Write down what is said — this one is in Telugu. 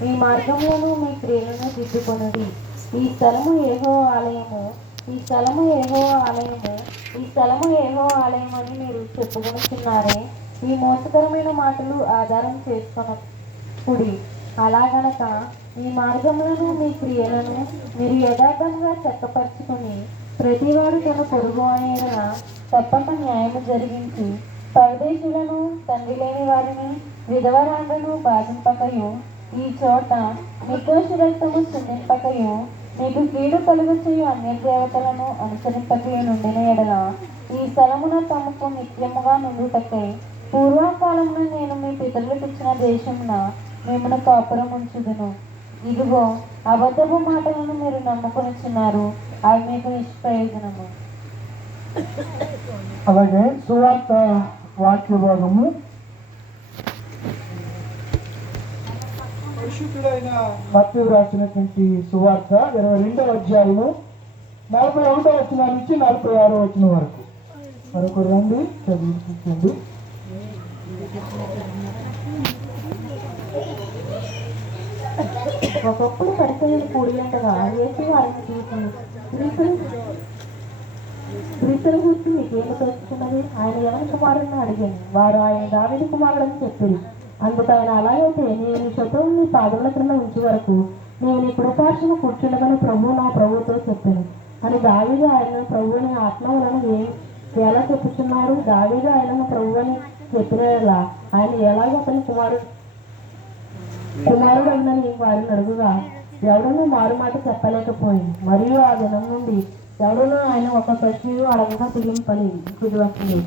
మీ మార్గములను మీ క్రియలను దిద్దుకొనుడి. ఈ స్థలము ఏహో ఆలయము ఈ స్థలము ఏహో ఆలయము ఈ స్థలము ఏహో ఆలయం అని మీరు చెప్పుకొనుచున్నారే. ఈ మోసకరమైన మాటలు ఆధారం చేసుకొనకుడి అలాగనక మీ మార్గములను మీ క్రియలను మీరు యథార్థంగా చెక్కపరుచుకుని ప్రతివాడు తన పొరుగు అయిన తప్పక న్యాయము జరిగించి పరదేశులను తండ్రి లేని వారిని విధవరాండ్రను బాధింపకయు. ఈ చోట నిర్దోష రక్తము చిందింపకయు మీకు కీడు కలుగు చేయు అన్య దేవతలను అనుసరింపకయు నుండిన ఎడల ఈ స్థలమున తమకు నిత్యముగా నుండుటకై. పూర్వకాలంలో నేను మీ పితరులకు ఇచ్చిన దేశమున మిమ్మల్ని కాపురం ఉంచుదును ఇదిగో అబద్ధపు మాటలను మీరు నమ్ముకొనిచున్నారు. అవి మీకు నిష్ప్రయోజనము. అలాగే సువార్త వాక్య భాగము పరిశుద్ధుడైన మత్తయి రాసినటువంటి సువార్త ఇరవై రెండవ అధ్యాయము నలభై ఒకటో వచ్చిన నుంచి నలభై ఆరో వచ్చిన వరకు. మరొక రండి చదివించండి ఒకప్పుడు పరిచయం కూడి ఉండగా యేసు వారిని చూసి స్త్రీలు గురించి మీకేమి తెలుసుకున్నది? ఆయన ఎవరి కుమారుడిని అడిగాను? వారు ఆయన దావిని కుమారుడని చెప్పింది అందుకు ఆయన అలాగైతే నేను నీ నీ పాదముల క్రింద ఉంచే వరకు నేను నీ కుడిపార్శ్వము కూర్చుండమని ప్రభు నా ప్రభుతో చెప్పాను అని దావిగా ఆయన ప్రభువుని అని వలన ఏం ఎలా చెప్పుచున్నారు? దావీదు ఆయనను ప్రభువుని చెప్పిన ఆయన ఎలాగో అతని కుమారుడు కుమారుడు అన్నని వారిని అడుగుగా ఎవడనూ మారు మాట చెప్పలేకపోయింది. మరియు ఆ దినం నుండి ఎవడనూ ఆయన ఒక ప్రశ్న అడగగా తిరిగింపలేదు. పని వస్తుంది